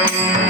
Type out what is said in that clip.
Bye.